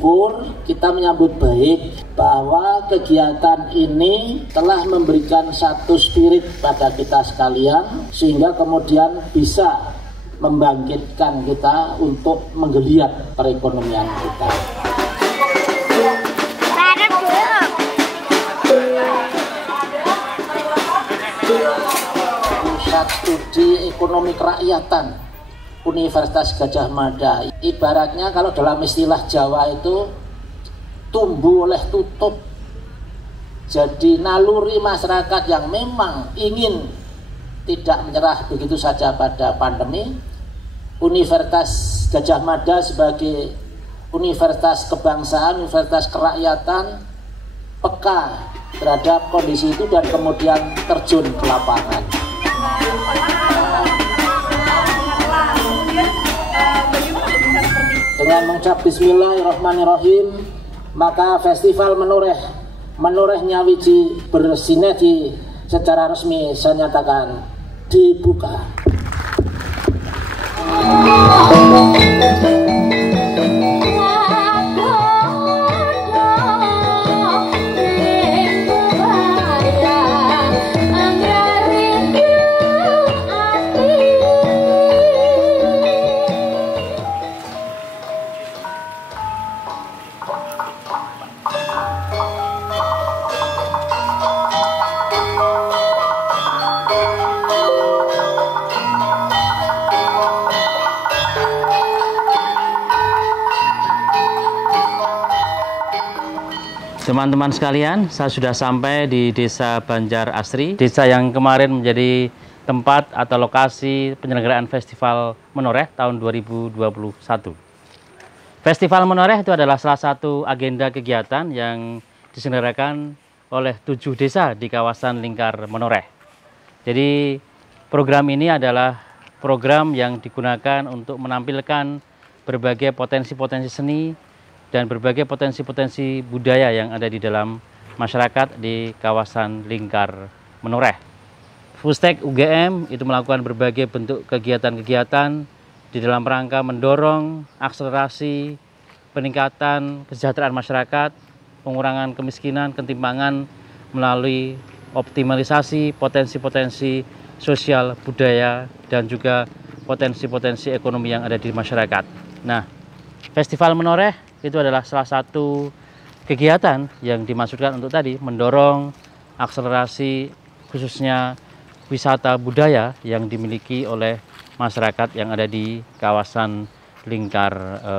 bersyukur, kita menyambut baik bahwa kegiatan ini telah memberikan satu spirit pada kita sekalian, sehingga kemudian bisa membangkitkan kita untuk menggeliat perekonomian kita. Pusat Studi Ekonomi Kerakyatan Universitas Gadjah Mada, ibaratnya kalau dalam istilah Jawa itu tumbuh oleh tutup. Jadi naluri masyarakat yang memang ingin tidak menyerah begitu saja pada pandemi, Universitas Gadjah Mada sebagai universitas kebangsaan, universitas kerakyatan, peka terhadap kondisi itu dan kemudian terjun ke lapangan. Dengan mengucap Bismillahirrahmanirrahim, maka Festival Menoreh Nyawiji bersinergi secara resmi saya nyatakan dibuka. Teman-teman sekalian, saya sudah sampai di Desa Banjar Asri, desa yang kemarin menjadi tempat atau lokasi penyelenggaraan Festival Menoreh tahun 2021. Festival Menoreh itu adalah salah satu agenda kegiatan yang diselenggarakan oleh 7 desa di kawasan lingkar Menoreh. Jadi program ini adalah program yang digunakan untuk menampilkan berbagai potensi-potensi seni dan berbagai potensi-potensi budaya yang ada di dalam masyarakat di kawasan lingkar Menoreh. Fustek UGM itu melakukan berbagai bentuk kegiatan-kegiatan di dalam rangka mendorong akselerasi peningkatan kesejahteraan masyarakat, pengurangan kemiskinan, ketimpangan melalui optimalisasi potensi-potensi sosial budaya dan juga potensi-potensi ekonomi yang ada di masyarakat. Nah, Festival Menoreh itu adalah salah satu kegiatan yang dimaksudkan untuk tadi mendorong akselerasi khususnya wisata budaya yang dimiliki oleh masyarakat yang ada di kawasan lingkar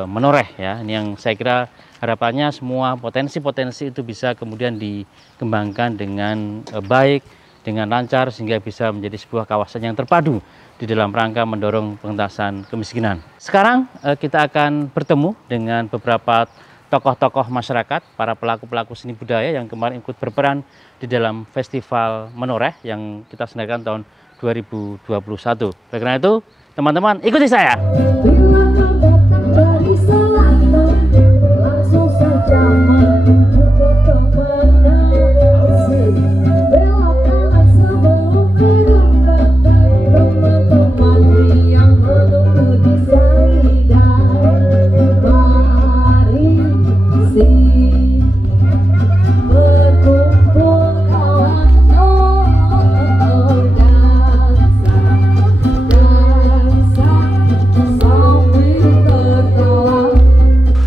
Menoreh ya. Ini yang saya kira harapannya semua potensi-potensi itu bisa kemudian dikembangkan dengan baik, dengan lancar sehingga bisa menjadi sebuah kawasan yang terpadu di dalam rangka mendorong pengentasan kemiskinan. Sekarang kita akan bertemu dengan beberapa tokoh-tokoh masyarakat, para pelaku-pelaku seni budaya yang kemarin ikut berperan di dalam Festival Menoreh yang kita selenggarakan tahun 2021. Oleh karena itu, teman-teman ikuti saya.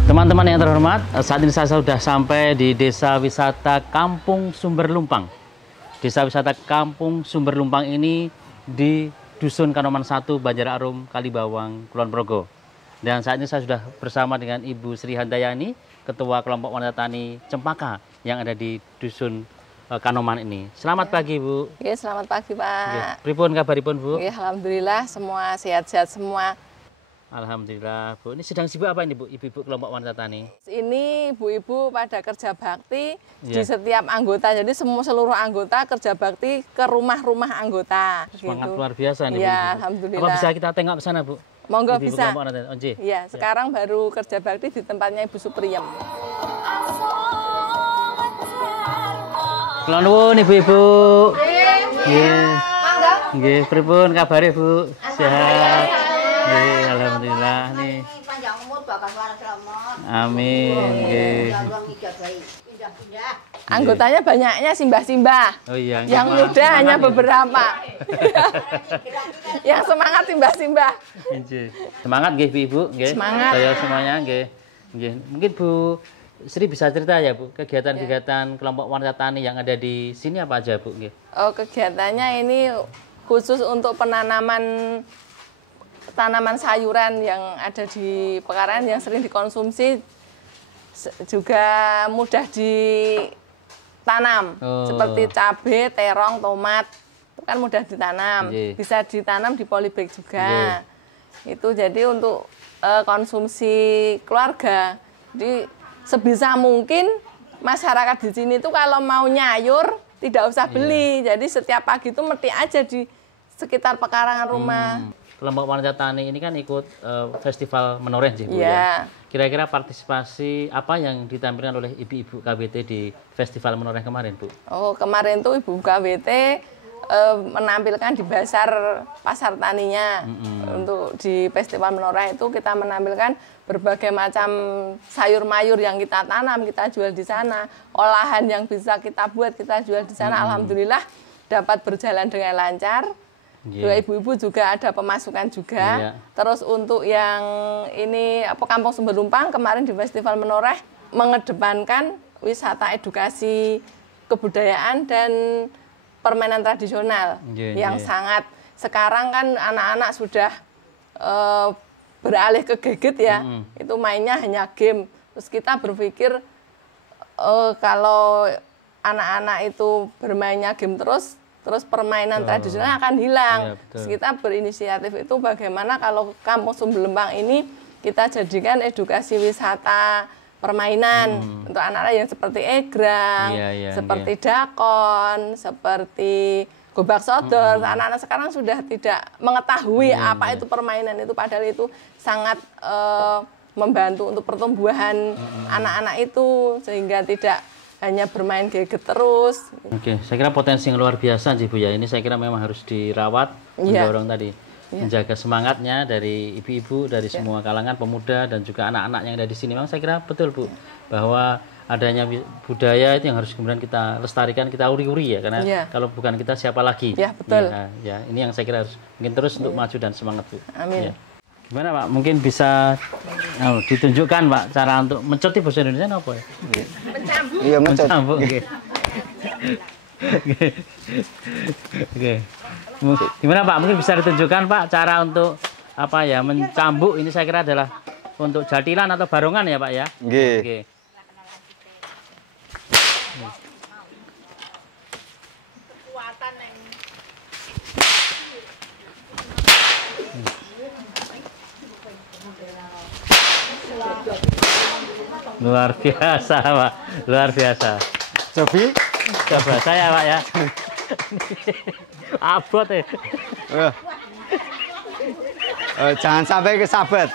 Teman-teman yang terhormat, saat ini saya sudah sampai di Desa Wisata Kampung Sumber Lumpang. Desa Wisata Kampung Sumber Lumpang ini di Dusun Kanoman 1, Banjararum, Kalibawang, Kulon Progo. Dan saat ini saya sudah bersama dengan Ibu Sri Handayani, Ketua Kelompok Wanita Tani Cempaka yang ada di Dusun Kanoman ini. Selamat pagi, Bu. Ya, selamat pagi, Pak. Pripun kabaripun, Bu? Ya, alhamdulillah semua sehat-sehat semua. Alhamdulillah, Bu. Ini sedang sibuk apa ini, Bu? Ibu-ibu kelompok wanita tani? Ini ibu-ibu pada kerja bakti di setiap anggota. Jadi seluruh anggota kerja bakti ke rumah-rumah anggota. Semangat gitu. luar biasa nih, Ya, Bu. alhamdulillah. Apa bisa kita tengok ke sana, Bu? Monggo Ibu-ibu bisa. kelompok wanita tani. Ya, sekarang baru kerja bakti di tempatnya Ibu Supriyem. Kula nuwun Ibu-ibu. Nggih. Nggih, pripun kabare, Bu? Sehat. Nggih, alhamdulillah nih. Panjang umur, bagas waras selamat. Amin. Nggih. Anggotanya banyaknya simbah-simbah. Oh iya. Yang muda hanya beberapa. Yang semangat simbah-simbah. Nggih. Semangat nggih Ibu, nggih. Semangat. Saya semuanya nggih. Nggih. Mungkin Bu Sri bisa cerita ya Bu, kegiatan-kegiatan kelompok wanita tani yang ada di sini apa aja Bu? Nggih. Oh, kegiatannya ini khusus untuk penanaman tanaman sayuran yang ada di pekarangan yang sering dikonsumsi, juga mudah ditanam. Seperti cabai, terong, tomat, itu kan mudah ditanam. Bisa ditanam di polybag juga. Itu jadi untuk konsumsi keluarga. Jadi sebisa mungkin masyarakat di sini tuh kalau mau nyayur tidak usah beli. Jadi setiap pagi itu mesti aja di sekitar pekarangan rumah. Kelompok wanita tani ini kan ikut festival menoreh sih Bu ya. Kira-kira partisipasi apa yang ditampilkan oleh ibu-ibu KBT di festival menoreh kemarin Bu? Oh, kemarin tuh ibu KBT menampilkan di pasar taninya. Untuk di festival menoreh itu kita menampilkan berbagai macam sayur mayur yang kita tanam, kita jual di sana. Olahan yang bisa kita buat, kita jual di sana. Alhamdulillah dapat berjalan dengan lancar. Juga ibu-ibu juga ada pemasukan juga. Terus untuk yang ini Kampung Sumber Lumpang kemarin di Festival Menoreh mengedepankan wisata edukasi kebudayaan dan permainan tradisional yang sangat sekarang kan anak-anak sudah beralih ke gadget ya. Itu mainnya hanya game. Terus kita berpikir kalau anak-anak itu bermainnya game terus permainan tradisional akan hilang. Terus kita berinisiatif itu bagaimana kalau Kampung Sumber Lumpang ini kita jadikan edukasi wisata permainan untuk anak-anak yang seperti egrang, seperti dakon, seperti gobak sodor. Anak-anak sekarang sudah tidak mengetahui apa itu permainan itu, padahal itu sangat membantu untuk pertumbuhan anak-anak itu sehingga tidak hanya bermain gadget terus. Oke, saya kira potensi yang luar biasa sih Bu ya. Ini saya kira memang harus dirawat, mendorong tadi, menjaga semangatnya dari ibu-ibu, dari semua kalangan pemuda dan juga anak-anak yang ada di sini. Memang saya kira betul Bu, bahwa adanya budaya itu yang harus kemudian kita lestarikan, kita uri-uri ya, karena kalau bukan kita siapa lagi? Ya betul. Ya, ini yang saya kira harus mungkin terus untuk maju dan semangat Bu. Amin. Ya. Gimana Pak? Mungkin bisa ditunjukkan Pak cara untuk mencet di bahasa Indonesia apa ya? Mencambuk. Iya, mencambuk. Oke. Gimana Pak? Mungkin bisa ditunjukkan Pak cara untuk apa ya mencambuk ini saya kira adalah untuk jatilan atau barongan ya Pak ya? Nggih. Luar biasa Pak, luar biasa. Coba saya Pak ya. Abot ya. Jangan sampai kesabet.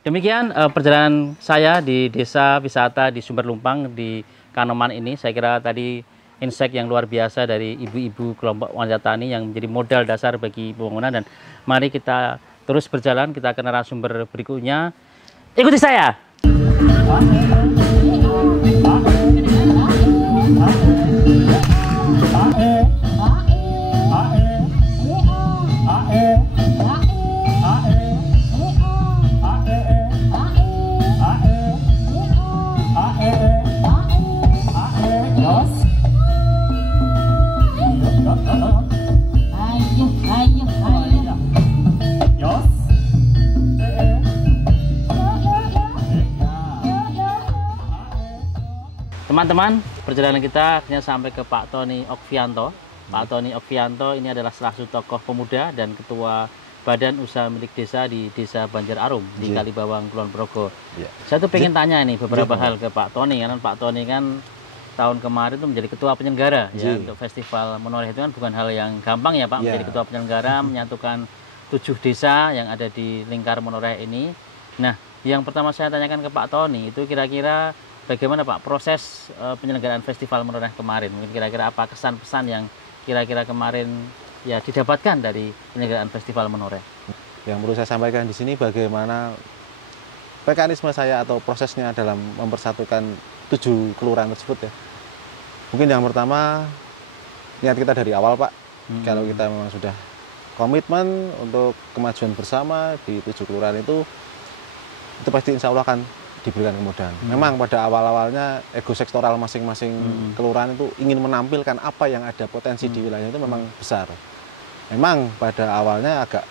Demikian perjalanan saya di desa wisata di Sumber Lumpang di Kanoman ini. Saya kira tadi insight yang luar biasa dari ibu-ibu kelompok wanita tani yang menjadi modal dasar bagi pembangunan. Dan mari kita terus berjalan, kita ke narasumber berikutnya. Ikuti saya. Teman-teman, perjalanan kita akhirnya sampai ke Pak Tony Okvianto. Pak Tony Okvianto ini adalah salah satu tokoh pemuda dan ketua Badan Usaha Milik Desa di Desa Banjar Arum di Kalibawang, Kulon Progo. Saya tuh pengen tanya nih beberapa hal ke Pak Tony, karena Pak Tony kan tahun kemarin itu menjadi ketua penyelenggara ya untuk festival menoreh. Itu kan bukan hal yang gampang ya Pak, menjadi ketua penyelenggara, menyatukan 7 desa yang ada di lingkar menoreh ini. Nah, yang pertama saya tanyakan ke Pak Tony itu kira-kira bagaimana Pak proses penyelenggaraan Festival Menoreh kemarin? Mungkin kira-kira apa kesan pesan yang kira-kira kemarin ya didapatkan dari penyelenggaraan Festival Menoreh? Yang perlu saya sampaikan di sini bagaimana mekanisme saya atau prosesnya dalam mempersatukan 7 kelurahan tersebut ya. Mungkin yang pertama niat kita dari awal Pak. Kalau kita memang sudah komitmen untuk kemajuan bersama di 7 kelurahan itu pasti insya Allah akan diberikan kemudahan. Memang pada awal-awalnya ego sektoral masing-masing kelurahan itu ingin menampilkan apa yang ada potensi di wilayah itu memang besar. Memang pada awalnya agak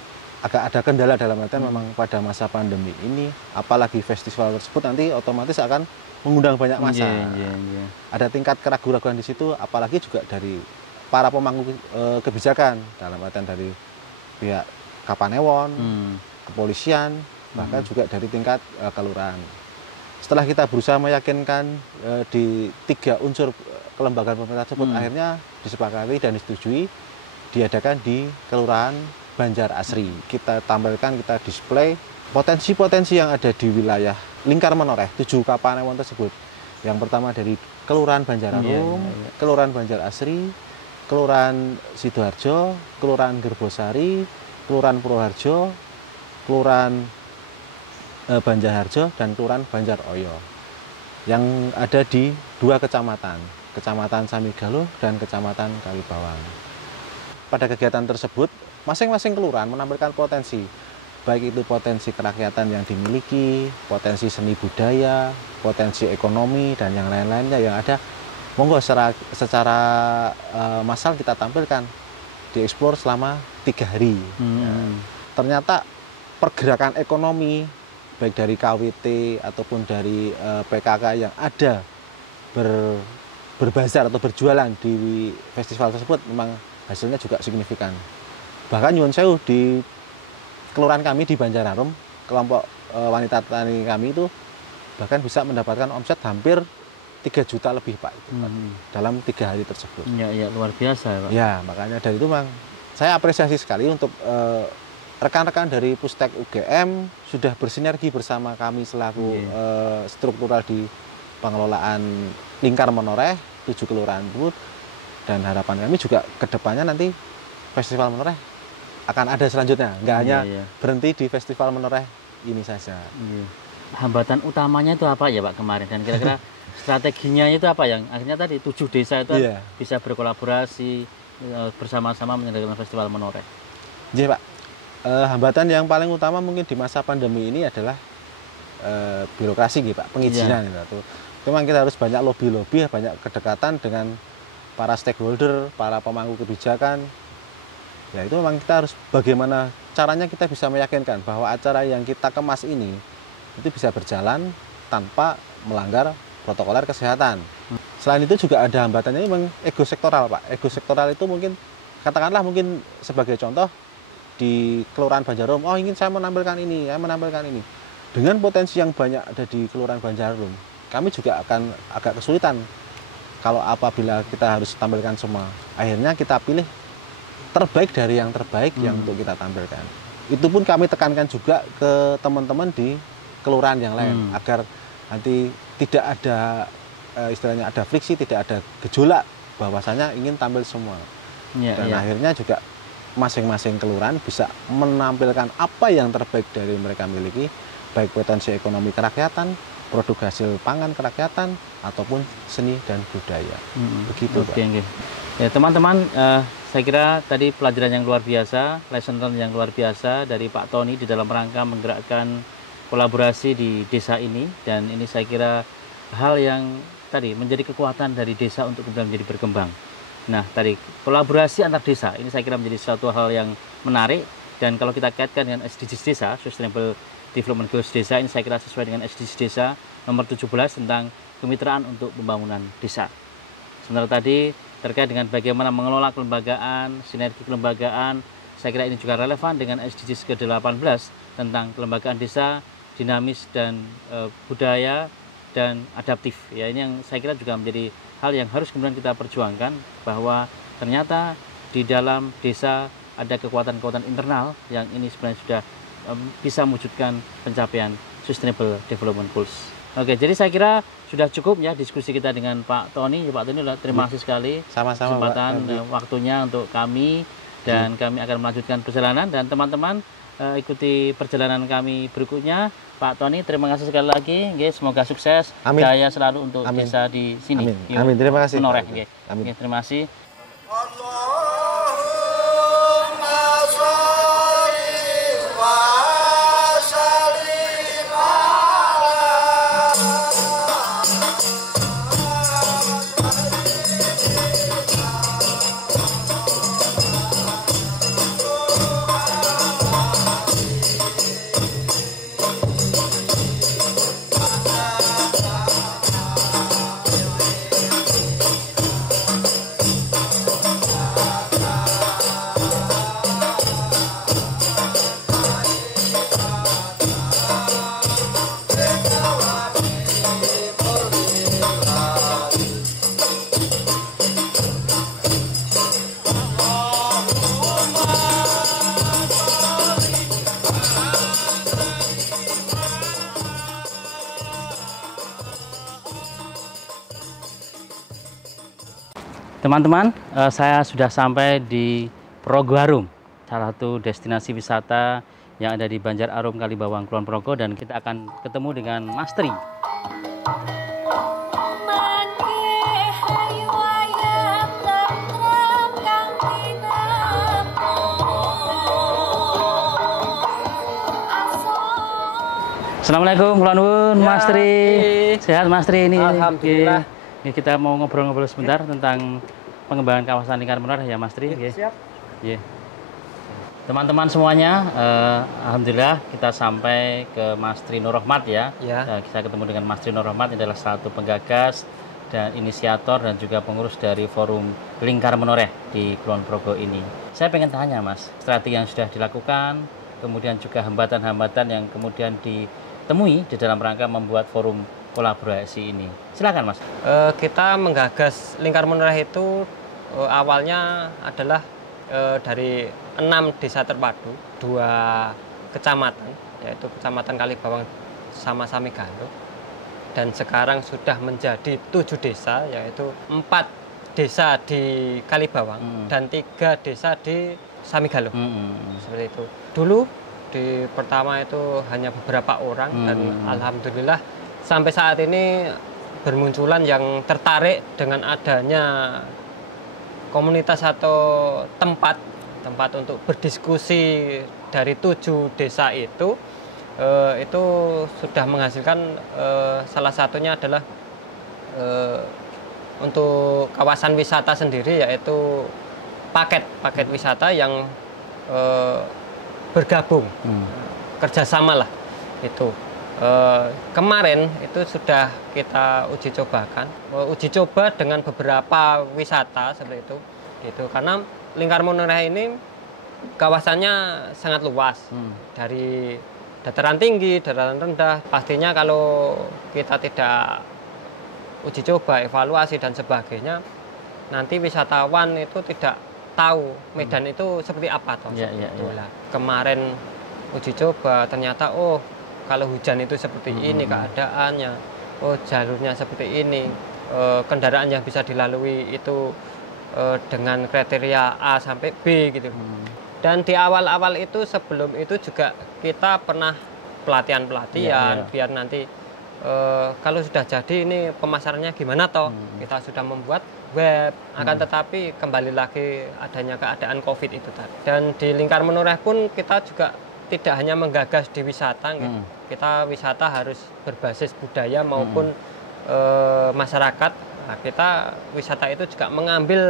ada kendala dalam artian memang pada masa pandemi ini, apalagi festival tersebut nanti otomatis akan mengundang banyak massa. Ada tingkat keraguan-keraguan di situ, apalagi juga dari para pemangku kebijakan dalam artian dari pihak Kapanewon, kepolisian, bahkan juga dari tingkat kelurahan. Setelah kita berusaha meyakinkan di 3 unsur kelembagaan pemerintah tersebut, akhirnya disepakati dan disetujui diadakan di Kelurahan Banjar Asri. Kita tampilkan, kita display potensi-potensi yang ada di wilayah lingkar Menoreh, 7 Kapanewon tersebut. Yang pertama dari Kelurahan Banjararum, Kelurahan Banjar Asri, Kelurahan Sidoarjo, Kelurahan Gerbosari, Kelurahan Purwoharjo, Kelurahan Banjarharjo, dan Kelurahan Banjaroyo. Yang ada di 2 kecamatan, Kecamatan Samigaluh dan Kecamatan Kalibawang. Pada kegiatan tersebut, masing-masing kelurahan menampilkan potensi, baik itu potensi kerakyatan yang dimiliki, potensi seni budaya, potensi ekonomi, dan yang lain-lainnya yang ada. Monggo secara massal kita tampilkan, dieksplor selama 3 hari. Ternyata pergerakan ekonomi, baik dari KWT ataupun dari PKK yang ada berbazar atau berjualan di festival tersebut, memang hasilnya juga signifikan. Bahkan nyuwun sewu di kelurahan kami di Banjararum, kelompok wanita tani kami itu bahkan bisa mendapatkan omset hampir 3 juta lebih Pak, dalam 3 hari tersebut. Ya, luar biasa ya Pak. Ya, makanya dari itu Bang, saya apresiasi sekali untuk rekan-rekan dari Pustek UGM sudah bersinergi bersama kami selaku struktural di pengelolaan lingkar Menoreh 7 kelurahan tersebut. Dan harapan kami juga ke depannya nanti Festival Menoreh akan ada selanjutnya, nggak hanya berhenti di Festival Menoreh ini saja. Hambatan utamanya itu apa ya Pak kemarin, dan kira-kira strateginya itu apa yang akhirnya tadi 7 desa itu bisa berkolaborasi bersama-sama menyelenggarakan Festival Menoreh? Iya Pak, hambatan yang paling utama mungkin di masa pandemi ini adalah birokrasi gitu Pak, pengizinan itu. Memang kita harus banyak lobby-lobby, banyak kedekatan dengan para stakeholder, para pemangku kebijakan. Ya itu memang kita harus bagaimana caranya kita bisa meyakinkan bahwa acara yang kita kemas ini itu bisa berjalan tanpa melanggar protokoler kesehatan. Selain itu juga ada hambatannya memang ego sektoral Pak. Ego sektoral itu mungkin katakanlah mungkin sebagai contoh di Kelurahan Banjarum, oh ingin saya menampilkan ini, saya menampilkan ini. Dengan potensi yang banyak ada di Kelurahan Banjarum, kami juga akan agak kesulitan kalau apabila kita harus tampilkan semua. Akhirnya kita pilih terbaik dari yang terbaik yang untuk kita tampilkan. Itu pun kami tekankan juga ke teman-teman di kelurahan yang lain agar nanti tidak ada istilahnya ada friksi, tidak ada gejolak bahwasanya ingin tampil semua. Dan akhirnya juga masing-masing kelurahan bisa menampilkan apa yang terbaik dari mereka miliki, baik potensi ekonomi kerakyatan, produk hasil pangan kerakyatan, ataupun seni dan budaya. Begitu Pak. Ya teman-teman, saya kira tadi pelajaran yang luar biasa, lesson learned yang luar biasa dari Pak Tony di dalam rangka menggerakkan kolaborasi di desa ini, dan ini saya kira hal yang tadi menjadi kekuatan dari desa untuk kemudian menjadi berkembang. Nah tadi kolaborasi antar desa ini saya kira menjadi suatu hal yang menarik, dan kalau kita kaitkan dengan SDGs desa, Sustainable Development Goals desa, ini saya kira sesuai dengan SDGs desa nomor 17 tentang kemitraan untuk pembangunan desa. Sementara tadi terkait dengan bagaimana mengelola kelembagaan, sinergi kelembagaan, saya kira ini juga relevan dengan SDGs ke-18 tentang kelembagaan desa, dinamis dan budaya dan adaptif. Ya, ini yang saya kira juga menjadi hal yang harus kemudian kita perjuangkan, bahwa ternyata di dalam desa ada kekuatan-kekuatan internal yang ini sebenarnya sudah bisa mewujudkan pencapaian Sustainable Development Goals. Oke, jadi saya kira sudah cukup ya diskusi kita dengan Pak Tony. Pak Tony, terima kasih sekali Sama-sama, kesempatan Pak. Waktunya untuk kami, dan kami akan melanjutkan perjalanan, dan teman-teman ikuti perjalanan kami berikutnya. Pak Tony, terima kasih sekali lagi. Semoga sukses. Amin. Jaya selalu untuk desa di sini. Amin. Amin. Terima kasih. Menoreh. Amin. Terima kasih. Teman-teman, saya sudah sampai di Progoharum, salah satu destinasi wisata yang ada di Banjar Arum, Kalibawang, Kulon Progo, dan kita akan ketemu dengan Mas Tri. Assalamualaikum, Kulon Wun, Mas Tri. Sehat Mas Tri ini? Alhamdulillah. Ini kita mau ngobrol-ngobrol sebentar tentang pengembangan kawasan lingkar menoreh ya Mas Tri. Siap. Teman-teman semuanya, alhamdulillah kita sampai ke Mas Tri Nur Rahmat ya. Kita ketemu dengan Mas Tri Nur Rahmat, ini adalah satu penggagas dan inisiator dan juga pengurus dari Forum Lingkar Menoreh di Kulon Progo ini. Saya pengen tanya Mas, strategi yang sudah dilakukan, kemudian juga hambatan-hambatan yang kemudian ditemui di dalam rangka membuat forum kolaborasi ini. Silakan Mas. Kita menggagas Lingkar Menoreh itu awalnya adalah dari 6 desa terpadu, 2 kecamatan, yaitu Kecamatan Kalibawang sama Samigalo, dan sekarang sudah menjadi 7 desa, yaitu 4 desa di Kalibawang dan 3 desa di Samigalo. Seperti itu. Dulu di pertama itu hanya beberapa orang, dan alhamdulillah sampai saat ini bermunculan yang tertarik dengan adanya komunitas atau tempat untuk berdiskusi dari 7 desa itu sudah menghasilkan salah satunya adalah untuk kawasan wisata sendiri, yaitu paket wisata yang bergabung kerjasama lah itu. Kemarin itu sudah kita uji coba dengan beberapa wisata seperti itu gitu, karena Lingkar Menoreh ini kawasannya sangat luas, dari dataran tinggi, dataran rendah. Pastinya kalau kita tidak uji coba, evaluasi dan sebagainya, nanti wisatawan itu tidak tahu medan itu seperti apa toh. Kemarin uji coba ternyata kalau hujan itu seperti ini keadaannya, jalurnya seperti ini, kendaraan yang bisa dilalui itu dengan kriteria A sampai B gitu. Dan di awal-awal itu, sebelum itu juga kita pernah pelatihan biar nanti kalau sudah jadi ini pemasarannya gimana toh. Kita sudah membuat web, akan tetapi kembali lagi adanya keadaan COVID itu tadi. Dan di Lingkar Menoreh pun kita juga tidak hanya menggagas di wisata, kita wisata harus berbasis budaya maupun masyarakat. Nah, kita wisata itu juga mengambil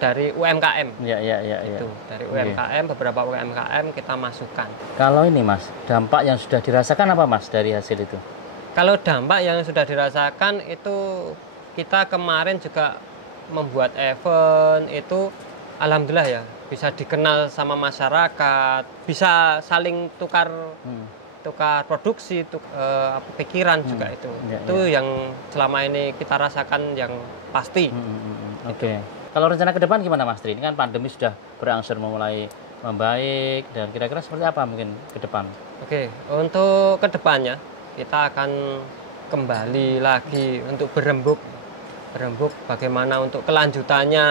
dari UMKM. Itu dari UMKM, beberapa UMKM kita masukkan. Kalau ini Mas, dampak yang sudah dirasakan apa Mas dari hasil itu? Kalau dampak yang sudah dirasakan itu, kita kemarin juga membuat event itu, alhamdulillah ya, bisa dikenal sama masyarakat, bisa saling tukar produksi, pikiran juga itu. Itu yang selama ini kita rasakan yang pasti. Oke. Kalau rencana ke depan gimana Mas Tri? Ini kan pandemi sudah berangsur mulai membaik, dan kira-kira seperti apa mungkin ke depan? Oke, untuk ke depannya kita akan kembali lagi untuk berembuk bagaimana untuk kelanjutannya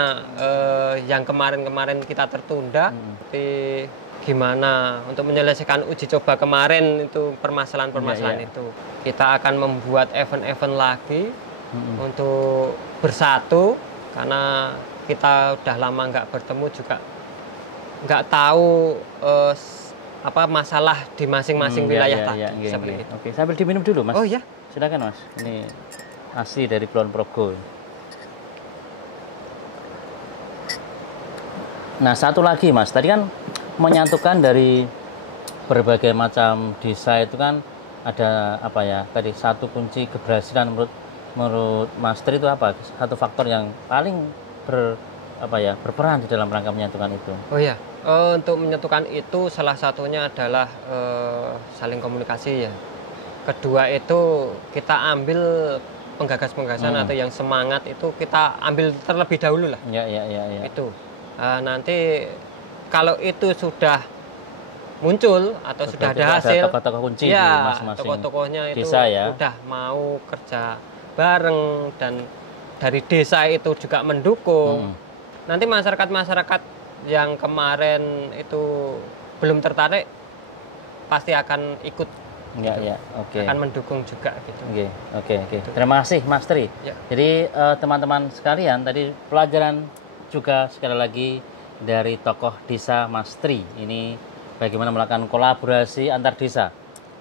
yang kemarin-kemarin kita tertunda, tapi gimana untuk menyelesaikan uji coba kemarin itu permasalahan-permasalahan itu. Kita akan membuat event-event lagi untuk bersatu, karena kita udah lama nggak bertemu juga nggak tahu apa masalah di masing-masing wilayah tadi. Seperti itu. Oke, sambil diminum dulu, Mas. Oh iya, silakan, Mas. Ini asli dari Kulon Progo. Nah, satu lagi, Mas. Tadi kan menyatukan dari berbagai macam desa itu kan ada apa ya? Tadi satu kunci keberhasilan menurut Mas Tri itu apa? Satu faktor yang paling berperan di dalam rangka menyatukan itu. Oh iya, untuk menyatukan itu salah satunya adalah saling komunikasi ya. Kedua itu kita ambil penggagas-penggasan atau yang semangat itu kita ambil terlebih dahulu lah. Ya. Itu nanti kalau itu sudah muncul atau sudah ada hasil, tokoh-tokoh kunci ya, di masing-masing tokoh-tokohnya itu desa ya, udah mau kerja bareng dan dari desa itu juga mendukung. Nanti masyarakat yang kemarin itu belum tertarik pasti akan ikut. Oke. Akan mendukung juga gitu. Oke. Terima kasih, Mas Tri. Ya. Jadi teman-teman sekalian, tadi pelajaran juga sekali lagi dari tokoh desa Mas Tri. Ini bagaimana melakukan kolaborasi antar desa.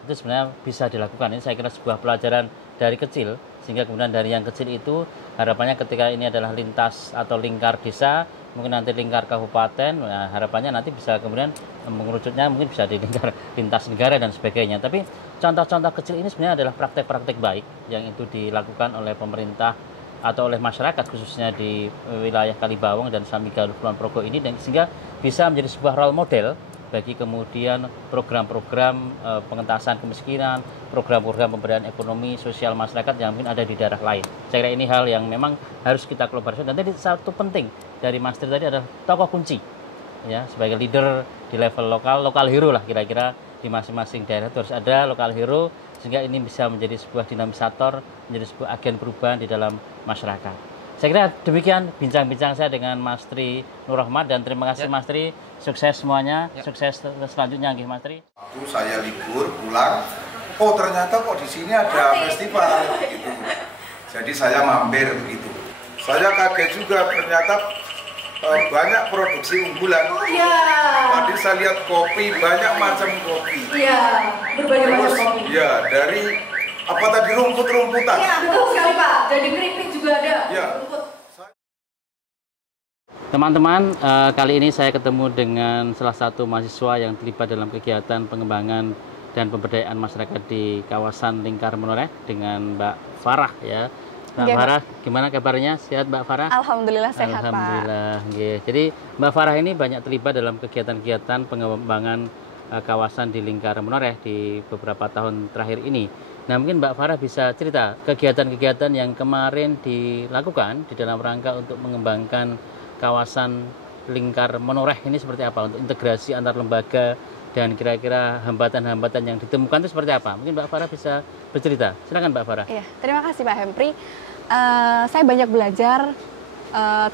Itu sebenarnya bisa dilakukan. Ini saya kira sebuah pelajaran dari kecil, sehingga kemudian dari yang kecil itu harapannya ketika ini adalah lintas atau lingkar desa, mungkin nanti lingkar kabupaten, nah harapannya nanti bisa kemudian mengerucutnya mungkin bisa di lingkar lintas negara dan sebagainya. Tapi contoh-contoh kecil ini sebenarnya adalah praktek-praktek baik yang itu dilakukan oleh pemerintah atau oleh masyarakat khususnya di wilayah Kalibawang dan Samigaluh Kulon Progo ini, dan sehingga bisa menjadi sebuah role model bagi kemudian program-program pengentasan kemiskinan, program-program pemberdayaan ekonomi sosial masyarakat yang mungkin ada di daerah lain. Saya kira ini hal yang memang harus kita kolaborasi. Dan tadi satu penting dari Mas Tri tadi adalah tokoh kunci, ya, sebagai leader di level lokal hero lah kira-kira di masing-masing daerah itu harus ada lokal hero, sehingga ini bisa menjadi sebuah dinamisator, menjadi sebuah agen perubahan di dalam masyarakat. Saya kira demikian bincang-bincang saya dengan Mas Tri Nur Rahmat, dan terima kasih Mas Tri, sukses semuanya, sukses selanjutnya nggih Mas Tri. Waktu saya libur pulang, oh ternyata kok di sini ada festival gitu. Jadi saya mampir begitu. Saya kaget juga ternyata banyak produksi unggulan. Iya. Tadi saya lihat kopi, banyak macam kopi. Iya, berbagai macam kopi. Ya, dari apa tadi rumput-rumputan. Iya, betul sekali Pak. Jadi keripik juga ada. Ya. Teman-teman, kali ini saya ketemu dengan salah satu mahasiswa yang terlibat dalam kegiatan pengembangan dan pemberdayaan masyarakat di kawasan Lingkar Menoreh dengan Mbak Farah ya. Mbak Farah, gimana kabarnya? Sehat Mbak Farah? Alhamdulillah sehat Pak. Alhamdulillah. Jadi Mbak Farah ini banyak terlibat dalam kegiatan-kegiatan pengembangan kawasan di Lingkar Menoreh di beberapa tahun terakhir ini. Nah, mungkin Mbak Farah bisa cerita kegiatan-kegiatan yang kemarin dilakukan di dalam rangka untuk mengembangkan kawasan Lingkar Menoreh ini seperti apa, untuk integrasi antar lembaga, dan kira-kira hambatan-hambatan yang ditemukan itu seperti apa? Mungkin Mbak Farah bisa bercerita. Silakan Mbak Farah. Iya, terima kasih Pak Hempri. Saya banyak belajar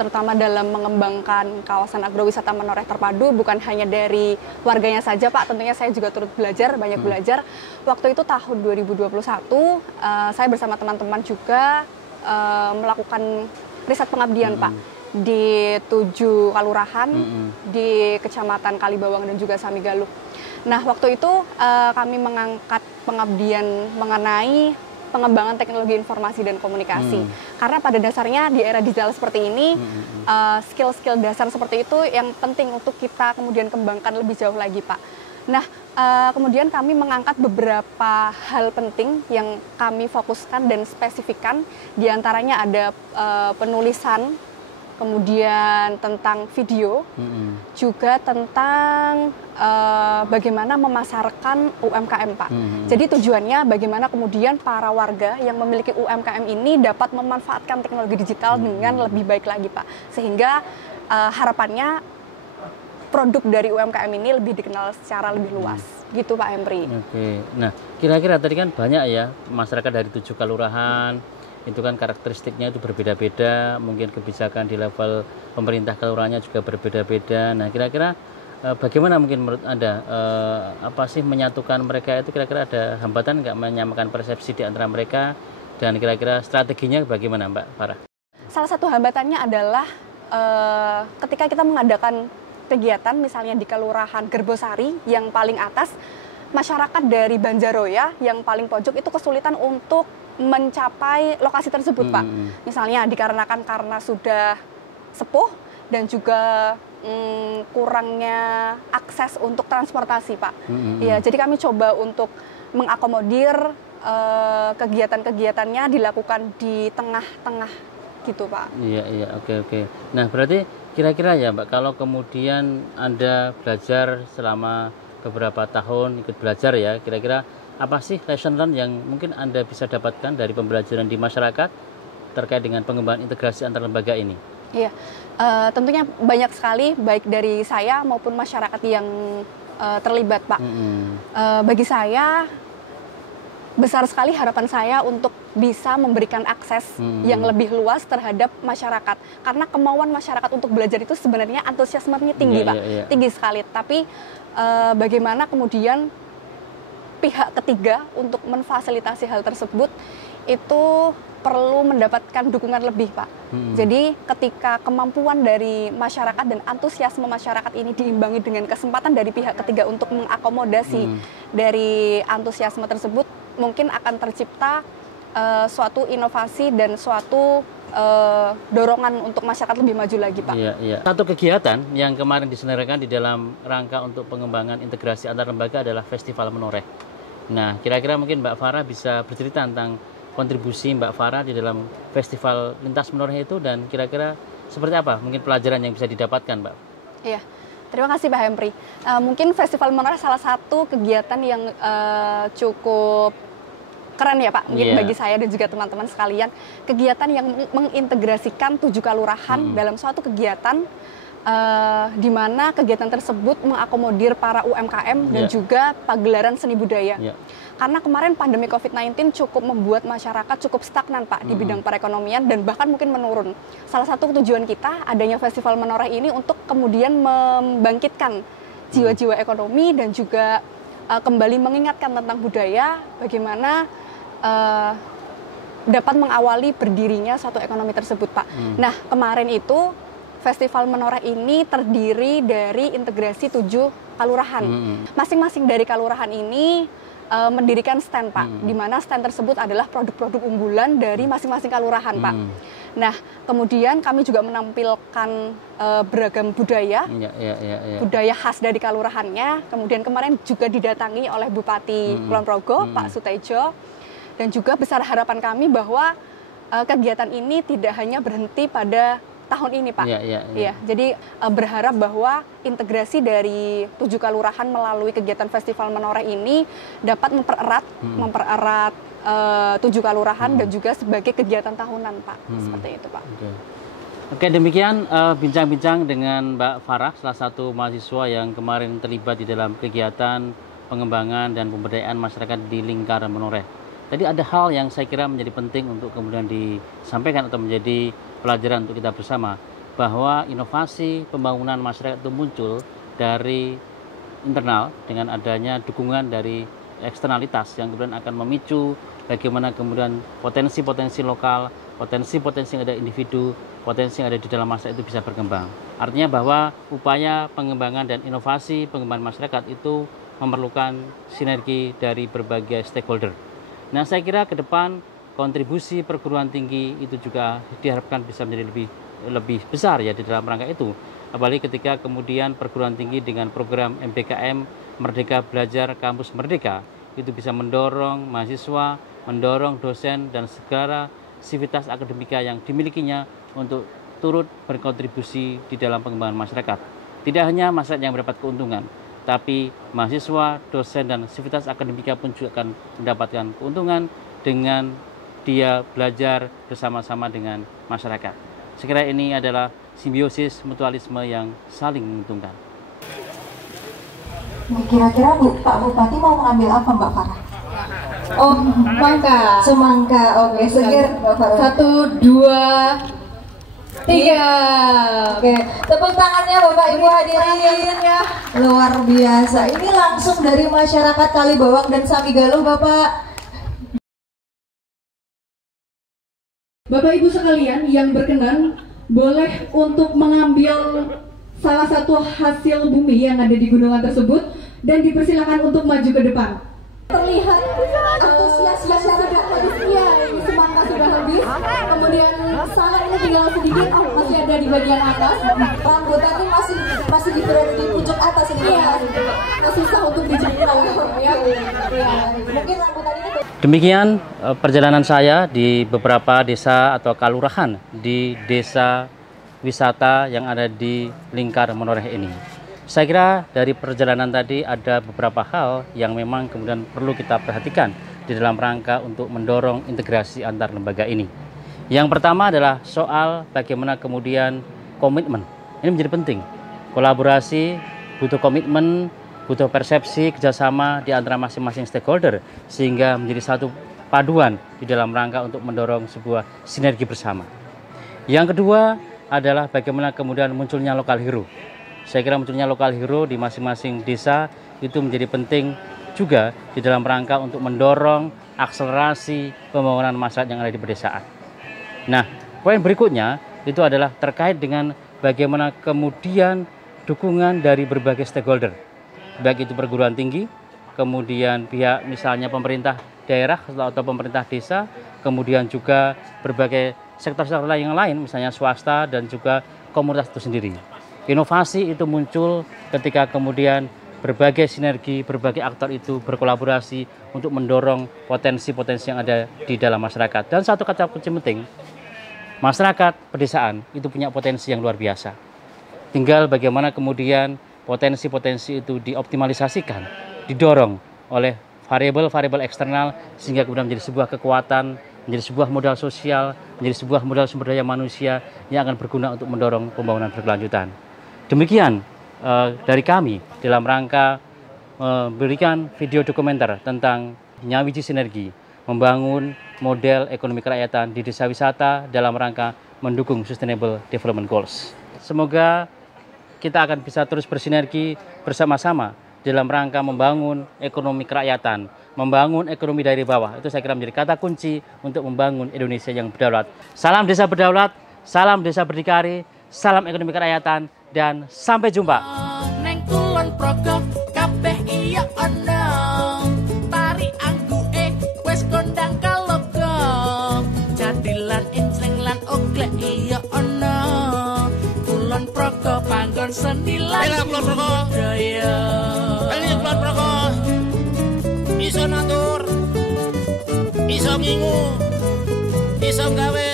terutama dalam mengembangkan kawasan agrowisata Menoreh terpadu, bukan hanya dari warganya saja Pak, tentunya saya juga turut belajar, banyak belajar. Waktu itu tahun 2021 saya bersama teman-teman juga melakukan riset pengabdian Pak di 7 kalurahan di Kecamatan Kalibawang dan juga Samigaluh. Nah, waktu itu kami mengangkat pengabdian mengenai pengembangan teknologi informasi dan komunikasi. Karena pada dasarnya di era digital seperti ini, skill-skill dasar seperti itu yang penting untuk kita kemudian kembangkan lebih jauh lagi, Pak. Nah, kemudian kami mengangkat beberapa hal penting yang kami fokuskan dan spesifikkan. Di antaranya ada penulisan, kemudian tentang video, juga tentang bagaimana memasarkan UMKM, Pak. Jadi tujuannya bagaimana kemudian para warga yang memiliki UMKM ini dapat memanfaatkan teknologi digital dengan lebih baik lagi, Pak. Sehingga harapannya produk dari UMKM ini lebih dikenal secara lebih luas. Gitu Pak Hempri. Oke. Nah, kira-kira tadi kan banyak ya masyarakat dari 7 kelurahan, itu kan karakteristiknya itu berbeda-beda, mungkin kebijakan di level pemerintah kelurahannya juga berbeda-beda. Nah, kira-kira bagaimana mungkin menurut Anda apa sih menyatukan mereka itu, kira-kira ada hambatan nggak menyamakan persepsi di antara mereka, dan kira-kira strateginya bagaimana Mbak Farah? Salah satu hambatannya adalah ketika kita mengadakan kegiatan misalnya di Kelurahan Gerbosari yang paling atas, masyarakat dari Banjaroya yang paling pojok itu kesulitan untuk mencapai lokasi tersebut Pak. Misalnya dikarenakan karena sudah sepuh dan juga kurangnya akses untuk transportasi Pak. Ya, jadi kami coba untuk mengakomodir kegiatan-kegiatannya dilakukan di tengah-tengah gitu Pak. Iya, oke. Nah, berarti kira-kira ya Mbak, kalau kemudian Anda belajar selama beberapa tahun ikut belajar ya, kira-kira apa sih lesson learned yang mungkin Anda bisa dapatkan dari pembelajaran di masyarakat terkait dengan pengembangan integrasi antar lembaga ini? Iya, tentunya banyak sekali baik dari saya maupun masyarakat yang terlibat Pak. Bagi saya besar sekali harapan saya untuk bisa memberikan akses yang lebih luas terhadap masyarakat, karena kemauan masyarakat untuk belajar itu sebenarnya antusiasmenya tinggi Pak, tinggi sekali. Tapi bagaimana kemudian pihak ketiga untuk memfasilitasi hal tersebut itu perlu mendapatkan dukungan lebih Pak. Jadi ketika kemampuan dari masyarakat dan antusiasme masyarakat ini diimbangi dengan kesempatan dari pihak ketiga untuk mengakomodasi dari antusiasme tersebut, mungkin akan tercipta suatu inovasi dan suatu dorongan untuk masyarakat lebih maju lagi Pak. Iya. Satu kegiatan yang kemarin diselenggarakan di dalam rangka untuk pengembangan integrasi antar lembaga adalah Festival Menoreh. Nah, kira-kira mungkin Mbak Farah bisa bercerita tentang kontribusi Mbak Farah di dalam Festival Lintas Menoreh itu, dan kira-kira seperti apa mungkin pelajaran yang bisa didapatkan Mbak? Iya, terima kasih Pak Hempri. Mungkin Festival Menoreh salah satu kegiatan yang cukup keren ya Pak, mungkin bagi saya dan juga teman-teman sekalian. Kegiatan yang mengintegrasikan 7 kelurahan dalam suatu kegiatan di mana kegiatan tersebut mengakomodir para UMKM dan juga pagelaran seni budaya. Karena kemarin pandemi COVID-19 cukup membuat masyarakat cukup stagnan Pak di bidang perekonomian dan bahkan mungkin menurun. Salah satu tujuan kita adanya Festival Menoreh ini untuk kemudian membangkitkan jiwa-jiwa ekonomi dan juga kembali mengingatkan tentang budaya, bagaimana dapat mengawali berdirinya suatu ekonomi tersebut Pak. Nah, kemarin itu Festival Menoreh ini terdiri dari integrasi 7 kelurahan. Masing-masing dari kelurahan ini mendirikan stand Pak, di mana stand tersebut adalah produk-produk unggulan dari masing-masing kelurahan Pak. Nah, kemudian kami juga menampilkan beragam budaya, budaya khas dari kelurahannya. Kemudian kemarin juga didatangi oleh Bupati Kulon Progo, Pak Sutejo, dan juga besar harapan kami bahwa kegiatan ini tidak hanya berhenti pada tahun ini Pak. Jadi berharap bahwa integrasi dari 7 kelurahan melalui kegiatan Festival Menoreh ini dapat mempererat 7 kelurahan dan juga sebagai kegiatan tahunan Pak. Seperti itu Pak. Oke, demikian bincang-bincang dengan Mbak Farah, salah satu mahasiswa yang kemarin terlibat di dalam kegiatan pengembangan dan pemberdayaan masyarakat di lingkar Menoreh. Tadi ada hal yang saya kira menjadi penting untuk kemudian disampaikan atau menjadi pelajaran untuk kita bersama, bahwa inovasi pembangunan masyarakat itu muncul dari internal dengan adanya dukungan dari eksternalitas yang kemudian akan memicu bagaimana kemudian potensi-potensi lokal, potensi-potensi yang ada individu, potensi yang ada di dalam masyarakat itu bisa berkembang. Artinya bahwa upaya pengembangan dan inovasi pengembangan masyarakat itu memerlukan sinergi dari berbagai stakeholder. Nah, saya kira ke depan kontribusi perguruan tinggi itu juga diharapkan bisa menjadi lebih besar ya di dalam rangka itu. Apalagi ketika kemudian perguruan tinggi dengan program MBKM Merdeka Belajar Kampus Merdeka itu bisa mendorong mahasiswa, mendorong dosen dan segala sivitas akademika yang dimilikinya untuk turut berkontribusi di dalam pengembangan masyarakat. Tidak hanya masyarakat yang mendapat keuntungan, tapi mahasiswa, dosen, dan sivitas akademika pun juga akan mendapatkan keuntungan dengan dia belajar bersama-sama dengan masyarakat. Sekiranya ini adalah simbiosis mutualisme yang saling menguntungkan. Kira-kira Pak Bupati mau mengambil apa Mbak Farah? Oh, semangka. Semangka, oke. Seger Mbak Farah. 1, 2, 3. Oke, tepuk tangannya Bapak Ibu hadirin ya. Luar biasa. Ini langsung dari masyarakat Kalibawang dan Samigaluh Bapak. Bapak Ibu sekalian yang berkenan boleh untuk mengambil salah satu hasil bumi yang ada di gunungan tersebut dan dipersilakan untuk maju ke depan. Terlihat antusias masyarakat ya, ini semangka sudah habis. Kemudian salak ini tinggal sedikit, masih ada di bagian atas. Rambutan ini masih berada di pucuk atas ini ya. Susah untuk dijemput ya. Mungkin rambutan ini. Demikian perjalanan saya di beberapa desa atau kalurahan di desa wisata yang ada di lingkar Menoreh ini. Saya kira dari perjalanan tadi ada beberapa hal yang memang kemudian perlu kita perhatikan di dalam rangka untuk mendorong integrasi antar lembaga ini. Yang pertama adalah soal bagaimana kemudian komitmen. Ini menjadi penting. Kolaborasi butuh komitmen, butuh persepsi kerjasama di antara masing-masing stakeholder sehingga menjadi satu paduan di dalam rangka untuk mendorong sebuah sinergi bersama. Yang kedua adalah bagaimana kemudian munculnya lokal hero. Saya kira munculnya lokal hero di masing-masing desa itu menjadi penting juga di dalam rangka untuk mendorong akselerasi pembangunan masyarakat yang ada di pedesaan. Nah, poin berikutnya itu adalah terkait dengan bagaimana kemudian dukungan dari berbagai stakeholder, baik itu perguruan tinggi, kemudian pihak misalnya pemerintah daerah atau pemerintah desa, kemudian juga berbagai sektor-sektor yang lain, misalnya swasta dan juga komunitas itu sendiri. Inovasi itu muncul ketika kemudian berbagai sinergi, berbagai aktor itu berkolaborasi untuk mendorong potensi-potensi yang ada di dalam masyarakat. Dan satu kata kunci penting, masyarakat pedesaan itu punya potensi yang luar biasa. Tinggal bagaimana kemudian potensi-potensi itu dioptimalisasikan, didorong oleh variabel-variabel eksternal sehingga kemudian menjadi sebuah kekuatan, menjadi sebuah modal sosial, menjadi sebuah modal sumber daya manusia yang akan berguna untuk mendorong pembangunan berkelanjutan. Demikian dari kami dalam rangka memberikan video dokumenter tentang Nyawiji Sinergi, membangun model ekonomi kerakyatan di desa wisata dalam rangka mendukung Sustainable Development Goals. Semoga kita akan bisa terus bersinergi bersama-sama dalam rangka membangun ekonomi kerakyatan, membangun ekonomi dari bawah. Itu saya kira menjadi kata kunci untuk membangun Indonesia yang berdaulat. Salam desa berdaulat, salam desa berdikari, salam ekonomi kerakyatan, dan sampai jumpa. Neng kulon progo kabeh iya ono, tari angguke wis kondang kalogo, jadilan incling lan oglek iya ono, kulon progo panggon seni lan budaya. Kulon progo iso natur, iso ngingu, iso gawe.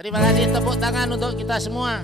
Terima kasih, tepuk tangan untuk kita semua.